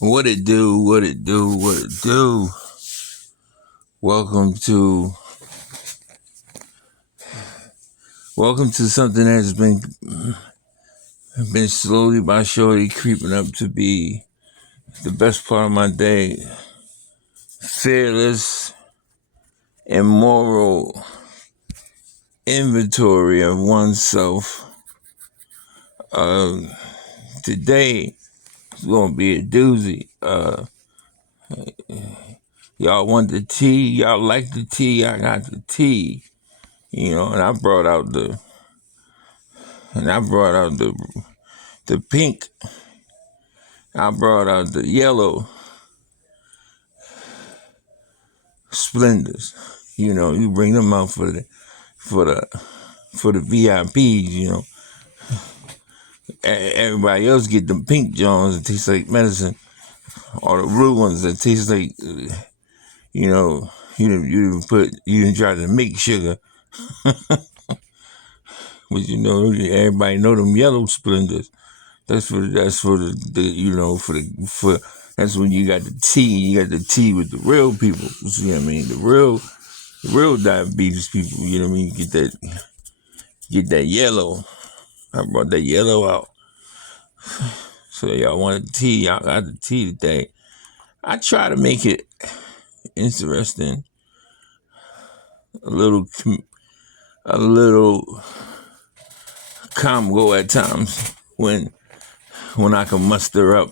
What it do, what it do, what it do. Welcome to welcome to something that's been slowly by surely creeping up to be the best part of my day. Fearless and moral inventory of oneself. Today is gonna be a doozy. Y'all want the tea, y'all like the tea, I got the tea. And I brought out the pink. I brought out the yellow splendors. You bring them out for the for the VIPs. Everybody else get the pink Jones that taste like medicine, or the blue ones that taste like you didn't try to make sugar, but everybody know them yellow splendors. That's for that's when you got the tea. You got the tea with the real people. See what I mean? The real diabetes people. You know what I mean? Get that yellow. I brought that yellow out. So y'all want the tea? Y'all got the tea today. I try to make it interesting, a little comical at times when I can muster up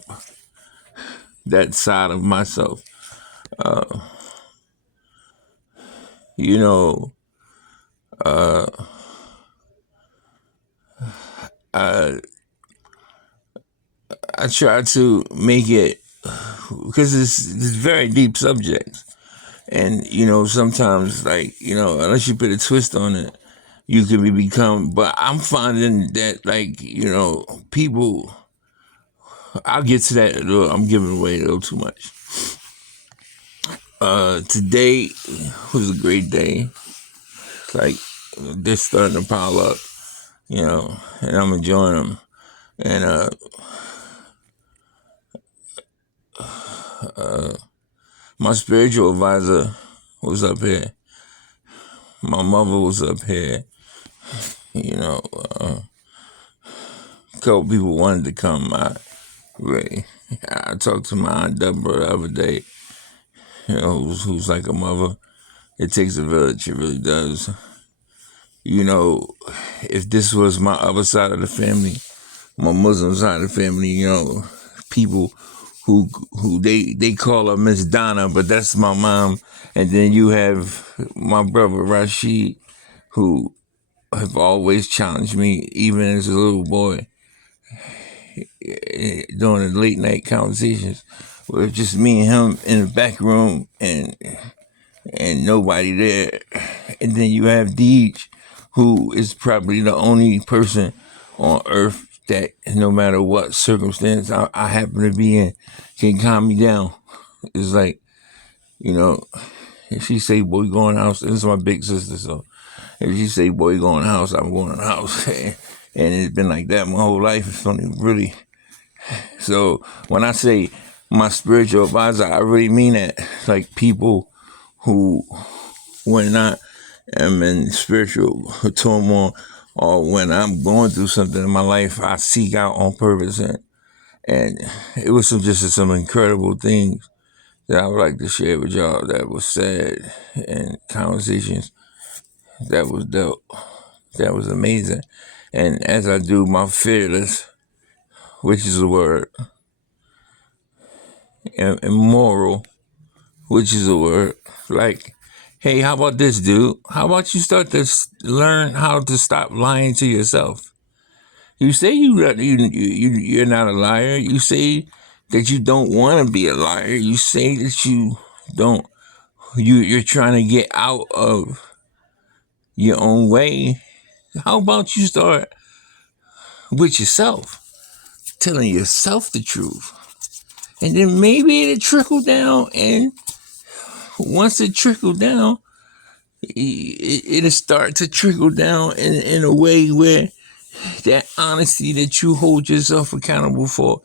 that side of myself. You know, I try to make it because it's very deep subject, and sometimes unless you put a twist on it, you can become. But I'm finding that people. I'll get to that. I'm giving away a little too much. Today was a great day. Like they're starting to pile up, and I'm enjoying them. And my spiritual advisor was up here. My mother was up here. A couple people wanted to come. I talked to my Aunt Deborah the other day, who's like a mother. It takes a village, it really does. If this was my other side of the family, my Muslim side of the family, people who they call her Miss Donna, but that's my mom. And then you have my brother Rashid, who have always challenged me, even as a little boy, during the late night conversations, where it's just me and him in the back room and nobody there. And then you have Deej, who is probably the only person on earth that no matter what circumstance I happen to be in can calm me down. It's like, if she say, boy, you going to the house, this is my big sister, so if she say, boy, you going to the house, I'm going to the house. And it's been like that my whole life. It's only really. So when I say my spiritual advisor, I really mean that. Like people who, when I am in spiritual turmoil or when I'm going through something in my life, I seek out on purpose. And it was some incredible things that I would like to share with y'all that was said and conversations that was dope. That was amazing. And as I do my fearless, which is a word, and moral, which is a word, like, hey, how about this, dude? How about you start to learn how to stop lying to yourself? You say you're not a liar. You say that you don't want to be a liar. You say that you don't. You're trying to get out of your own way. How about you start with yourself, telling yourself the truth, and then maybe it'll trickle down. And once it trickles down, it'll start to trickle down in a way where that honesty that you hold yourself accountable for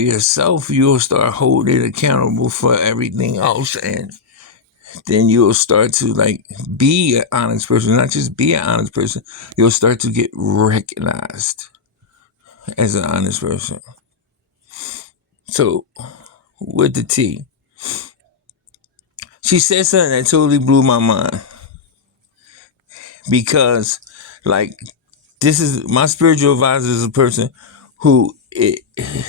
yourself, you'll start holding accountable for everything else, and then you'll start to like be an honest person, not just be an honest person. You'll start to get recognized as an honest person. So with the T, she said something that totally blew my mind, because like this is my spiritual advisor is a person who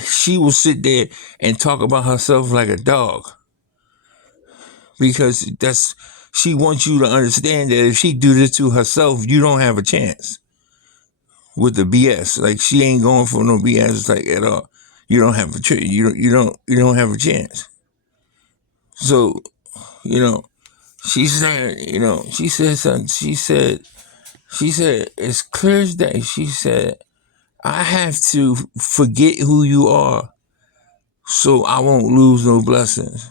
she will sit there and talk about herself like a dog, because she wants you to understand that if she do this to herself, you don't have a chance with the BS. Like, she ain't going for no BS like at all. You don't have you don't have a chance. So, she said, she said something. She said, it's clear as day. She said, I have to forget who you are so I won't lose no blessings.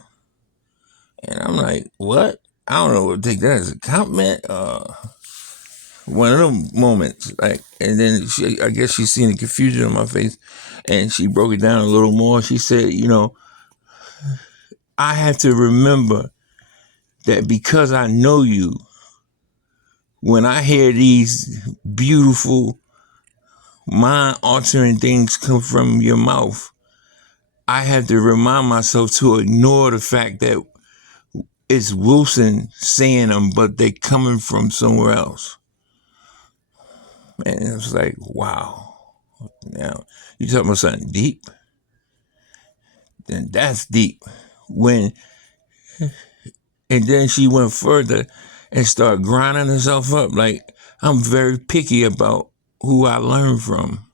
And I'm like, what? I don't know what to take that as a compliment. One of them moments, like, and then I guess she's seen the confusion on my face, and she broke it down a little more. She said, I have to remember that because I know you, when I hear these beautiful, mind-altering things come from your mouth, I have to remind myself to ignore the fact that it's Wilson saying them, but they coming from somewhere else. And it was like, wow. Now, you talking about something deep? Then that's deep. And then she went further and started grinding herself up. Like, I'm very picky about who I learn from.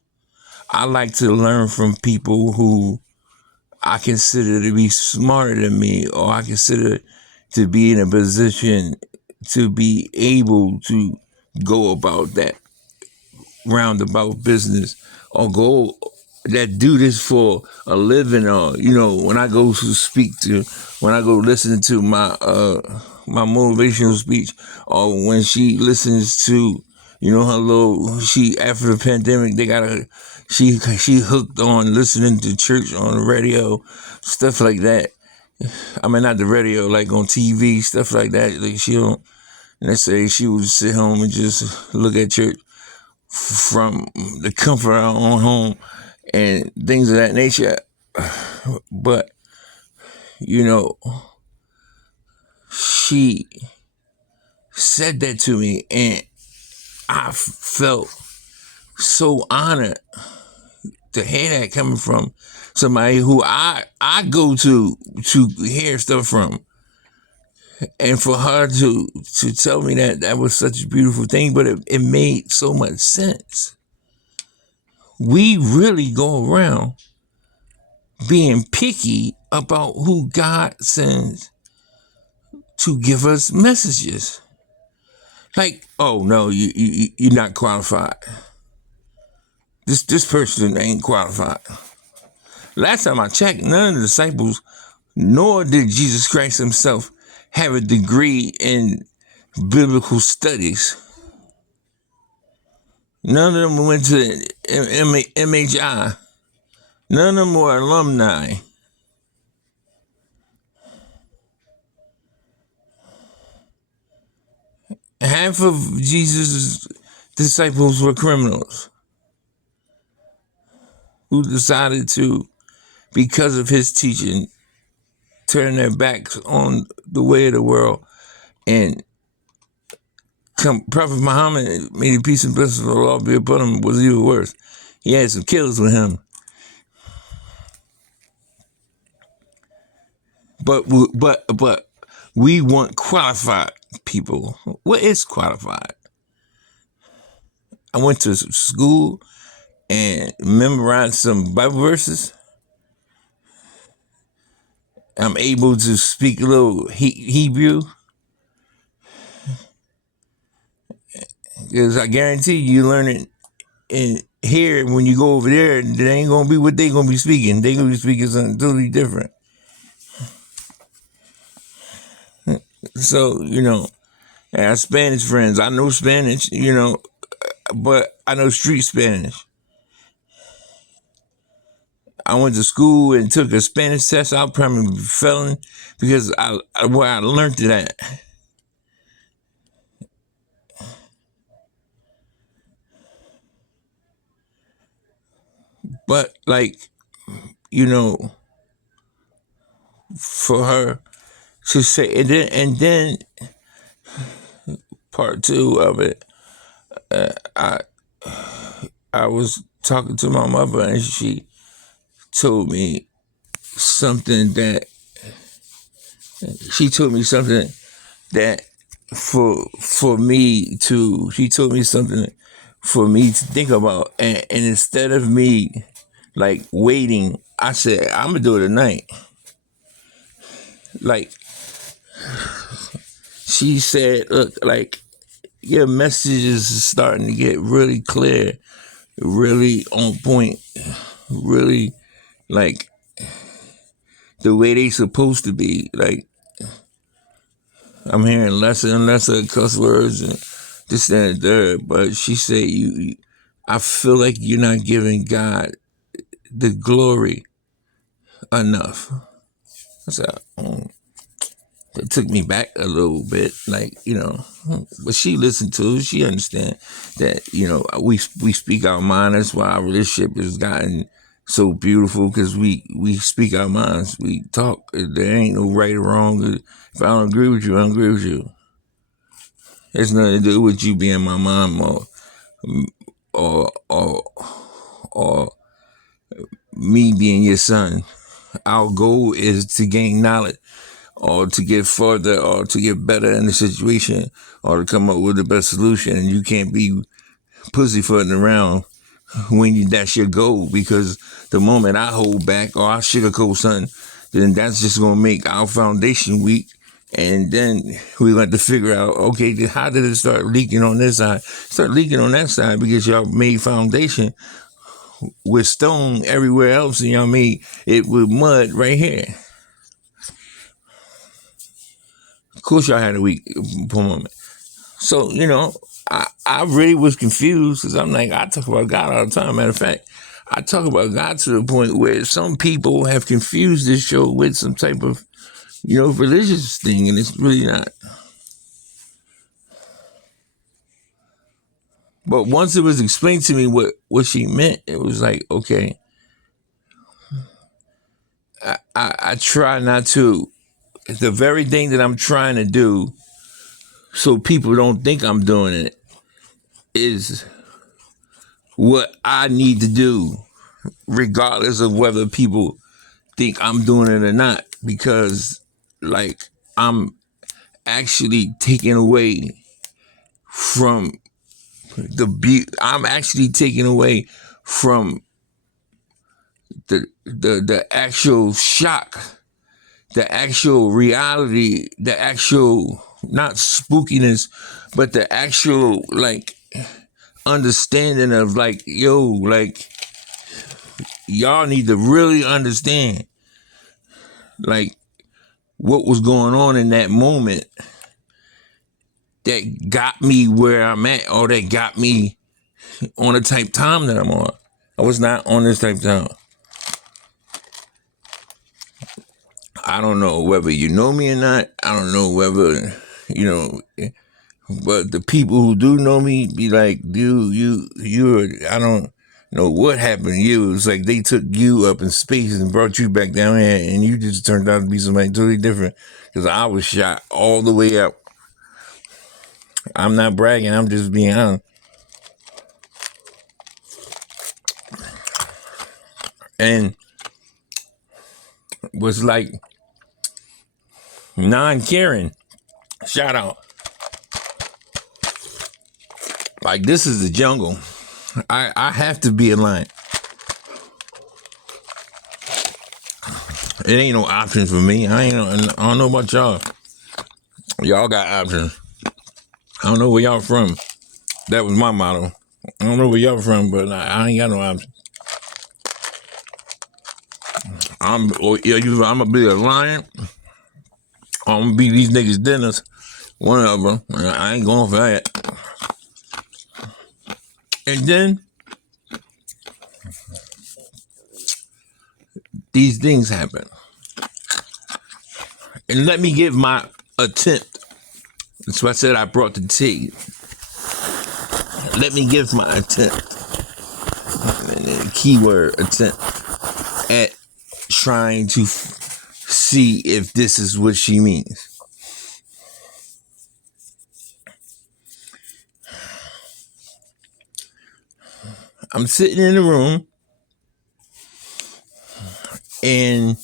I like to learn from people who I consider to be smarter than me, or I consider to be in a position to be able to go about that roundabout business, or go that do this for a living, or when I go listen to my my motivational speech, or when she listens to her little, she after the pandemic they got she hooked on listening to church on the radio, stuff like that. I mean, not the radio, like on TV, stuff like that. Like, she don't necessarily, she would sit home and just look at church from the comfort of our own home and things of that nature. But, she said that to me, and I felt so honored to hear that coming from somebody who I go to hear stuff from. And for her to tell me that was such a beautiful thing, but it made so much sense. We really go around being picky about who God sends to give us messages. Like, oh no, you're not qualified. This person ain't qualified. Last time I checked, none of the disciples, nor did Jesus Christ himself, have a degree in biblical studies. None of them went to MHI. None of them were alumni. Half of Jesus' disciples were criminals who decided to, because of his teaching, turn their backs on the way of the world. And Prophet Muhammad, may the peace and blessings of Allah be upon him, was even worse. He had some killers with him. But we want qualified people. What is qualified? I went to school and memorized some Bible verses. I'm able to speak a little Hebrew. Because I guarantee you learn it in here, when you go over there, they ain't going to be what they going to be speaking. They going to be speaking something totally different. So, I have Spanish friends. I know Spanish, but I know street Spanish. I went to school and took a Spanish test. I probably failing because where I learned it at. But like, you know, for her to say, and then part two of it, I I was talking to my mother and she told me something that she told me something that for me to she told me something for me to think about, and instead of me like waiting, I said I'm gonna do it tonight. Like she said, look, like your messages is starting to get really clear, really on point, really like the way they supposed to be. Like I'm hearing lesser and lesser cuss words and this, that, and third. But she said, I feel like you're not giving God the glory enough. I said, it took me back a little bit, like, but she listened to it. She understand that, we speak our mind. That's why our relationship has gotten so beautiful, because we speak our minds. We talk. There ain't no right or wrong. If I don't agree with you, I don't agree with you. It's nothing to do with you being my mom or or me being your son. Our goal is to gain knowledge, or to get further, or to get better in the situation, or to come up with the best solution. And you can't be pussyfooting around when that's your goal, because the moment I hold back or I sugarcoat something, then that's just going to make our foundation weak. And then we got to figure out, okay, how did it start leaking on this side? Start leaking on that side because y'all made foundation with stone everywhere else, and y'all made it with mud right here. Of course, y'all had a weak moment. So, I really was confused, because I'm like, I talk about God all the time. Matter of fact, I talk about God to the point where some people have confused this show with some type of, religious thing, and it's really not. But once it was explained to me what she meant, it was like, okay, I try not to, the very thing that I'm trying to do so people don't think I'm doing it is what I need to do, regardless of whether people think I'm doing it or not, because like I'm actually taking away from I'm actually taking away from the actual shock, the actual reality, the actual not spookiness, but the actual like understanding of like, yo, like y'all need to really understand like what was going on in that moment that got me where I'm at, or that got me on the type time that I'm on. I was not on this type time. I don't know whether you know me or not. I don't know whether, but the people who do know me be like, dude, I don't know what happened to you. It's like they took you up in space and brought you back down here, and you just turned out to be somebody totally different, because I was shot all the way up. I'm not bragging. I'm just being honest. And was like non-caring. Shout out. Like, this is the jungle. I have to be in line. It ain't no options for me. I don't know about y'all. Y'all got options. I don't know where y'all from. That was my motto. I don't know where y'all from, but I ain't got no options. I'm gonna be a lion. I'm gonna be these niggas' dinners. One of them. I ain't going for that. And then these things happen. And let me give my attempt. That's why I said I brought the tea. Let me give my attempt. And then keyword attempt at trying to see if this is what she means. I'm sitting in the room and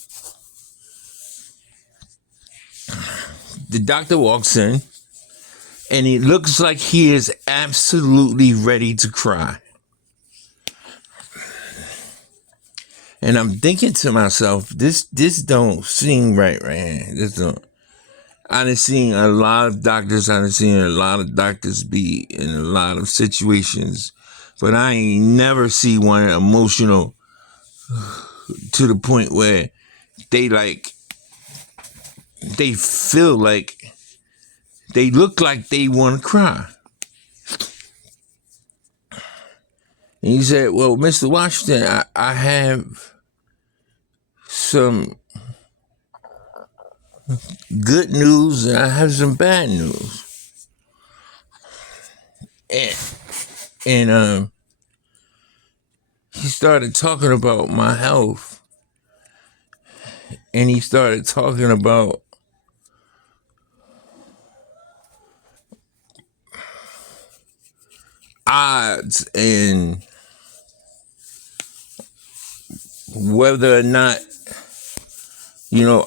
the doctor walks in and he looks like he is absolutely ready to cry. And I'm thinking to myself, this don't seem right here. This don't. I done seen a lot of doctors. I done seen a lot of doctors be in a lot of situations, but I ain't never see one emotional to the point where they feel like they look like they want to cry. And he said, well, Mr. Washington, I have some good news and I have some bad news. And he started talking about my health. And he started talking about odds and whether or not,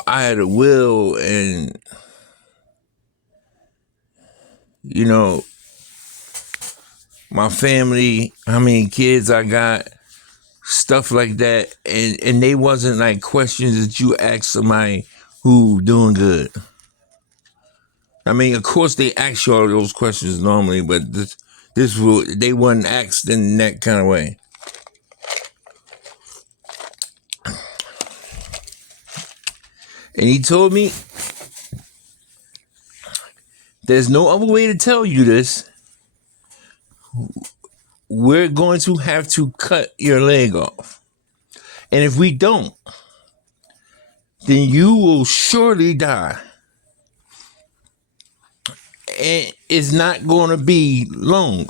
I had a will and, my family, how many kids I got, stuff like that. And they wasn't like questions that you ask somebody who doing good. I mean, of course they ask you all those questions normally, but they wasn't asked in that kind of way. And he told me, there's no other way to tell you this. We're going to have to cut your leg off. And if we don't, then you will surely die. And it's not going to be long.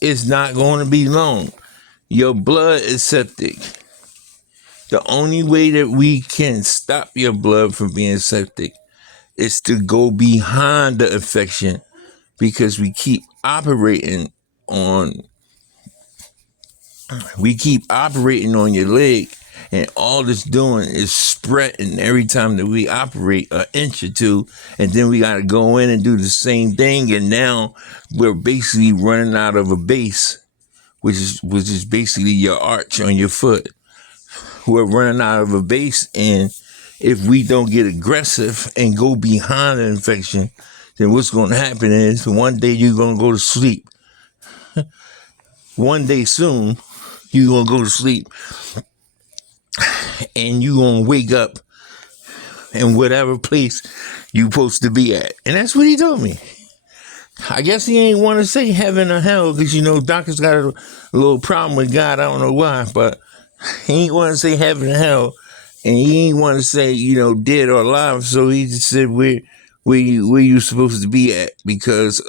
It's not going to be long. Your blood is septic. The only way that we can stop your blood from being septic is to go behind the infection, because we keep operating on your leg, and all it's doing is spreading every time that we operate an inch or two, and then we got to go in and do the same thing, and now we're basically running out of a base, which is basically your arch on your foot. We're running out of a base, and if we don't get aggressive and go behind the infection, then what's going to happen is one day you're going to go to sleep. One day soon, you're going to go to sleep, and you're going to wake up in whatever place you're supposed to be at. And that's what he told me. I guess he ain't want to say heaven or hell, because, doctors got a little problem with God. I don't know why, but he ain't want to say heaven or hell, and he ain't want to say, dead or alive. So he just said, where you supposed to be at? Because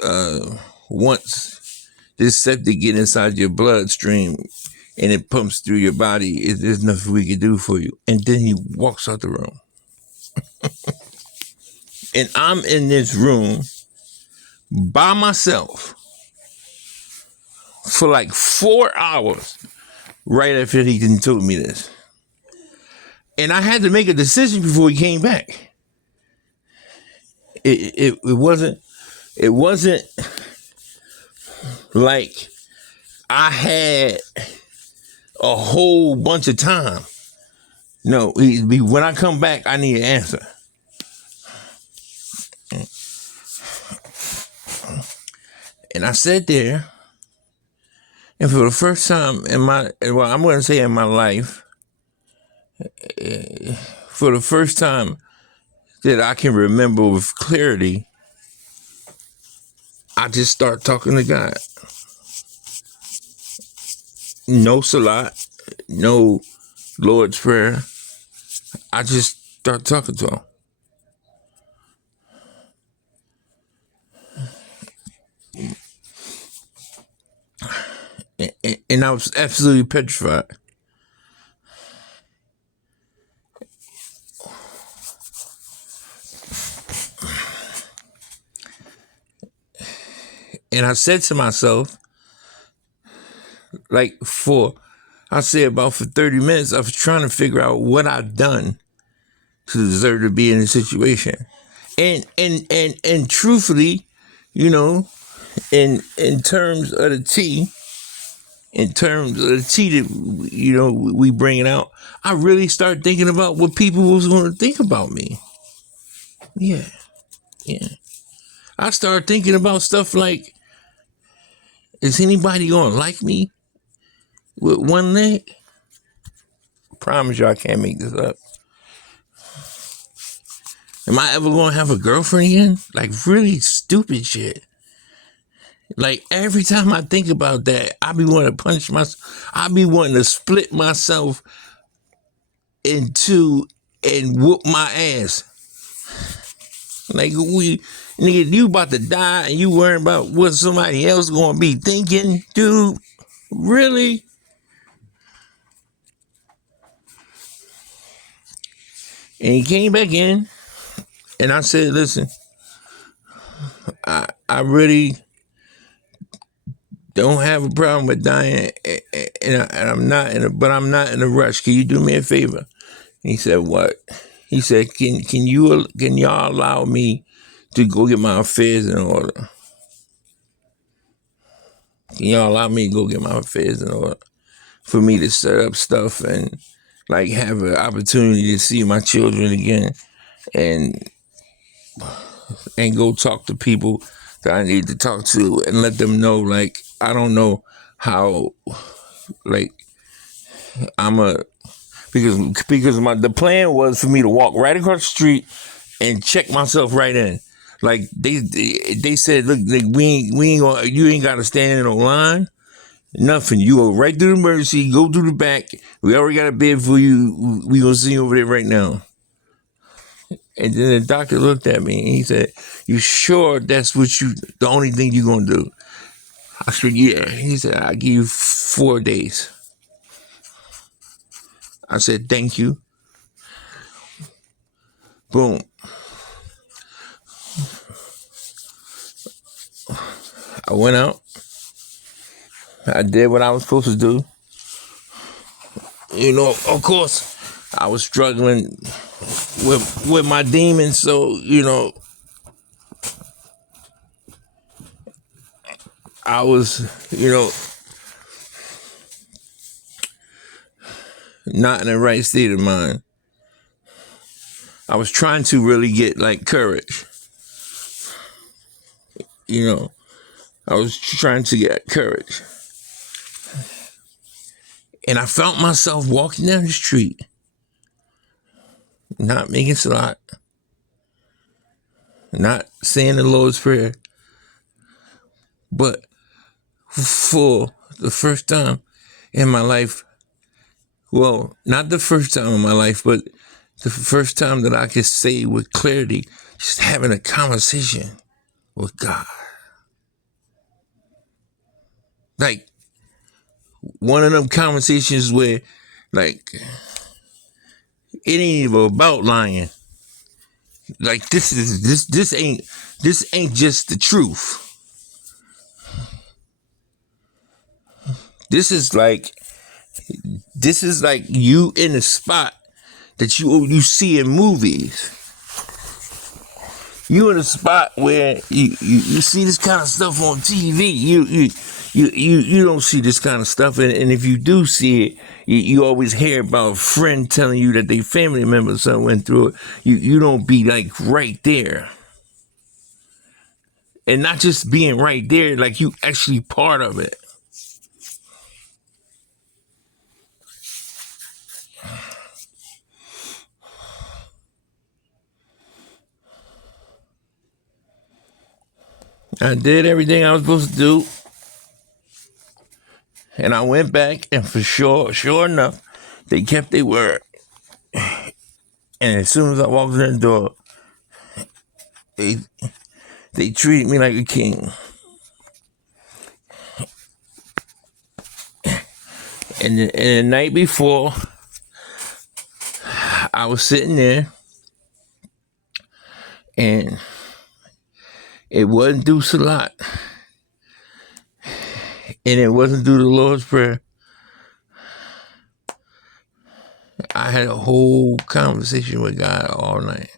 once this septic get inside your bloodstream and it pumps through your body, there's nothing we can do for you. And then he walks out the room. And I'm in this room by myself for like 4 hours right after he told me this. And I had to make a decision before he came back. It wasn't like I had a whole bunch of time. No, when I come back, I need an answer. And I sat there, and for the first time in my life, for the first time that I can remember with clarity, I just start talking to God. No salat, no Lord's Prayer. I just start talking to him. And I was absolutely petrified. And I said to myself, like I say about for 30 minutes, I was trying to figure out what I've done to deserve to be in this situation. And truthfully, you know, in terms of the tea, that we bring it out, I really started thinking about what people was going to think about me. Yeah. I started thinking about stuff like, is anybody going to like me with one leg? I promise you I can't make this up. Am I ever going to have a girlfriend again? Like, really stupid shit. Like, every time I think about that, I be wanting to punch myself. I be wanting to split myself in two and whoop my ass. Like, nigga, you about to die and you worrying about what somebody else going to be thinking? Dude, really? And he came back in and I said, listen, I really don't have a problem with dying, and I'm not but I'm not in a rush. Can you do me a favor? He said, what? He said, can y'all allow me to go get my affairs in order? Can y'all allow me to go get my affairs in order for me to set up stuff and like have an opportunity to see my children again and go talk to people that I need to talk to and let them know, like, I don't know how, like, I'm a because the plan was for me to walk right across the street and check myself right in. Like they said, look, like, we ain't gonna, you ain't gotta stand in no line, nothing. You go right through the emergency, go through the back. We already got a bed for you. We gonna see you over there right now. And then the doctor looked at me and he said, you sure that's the only thing you gonna do? I said, yeah. He said, I'll give you 4 days. I said, thank you. Boom. I went out. I did what I was supposed to do. You know, of course, I was struggling with my demons, so, you know, I was, you know, not in the right state of mind. I was trying to really get, like, courage. You know, I was trying to get courage. And I found myself walking down the street, not making salat, not saying the Lord's Prayer, but for the first time in my life, well, not the first time in my life, but the first time that I could say with clarity, just having a conversation with God. Like, one of them conversations where, like, it ain't even about lying. Like, this ain't just the truth. This is like you in a spot that you see in movies. You in a spot where you see this kind of stuff on TV. You don't see this kind of stuff, and if you do see it, you always hear about a friend telling you that their family member or something went through it. You don't be like right there, and not just being right there, like you actually part of it. I did everything I was supposed to do. And I went back, and for sure enough, they kept their word. And as soon as I walked in the door, they treated me like a king. And the night before, I was sitting there, and it wasn't due Salat, and it wasn't due the Lord's Prayer. I had a whole conversation with God all night.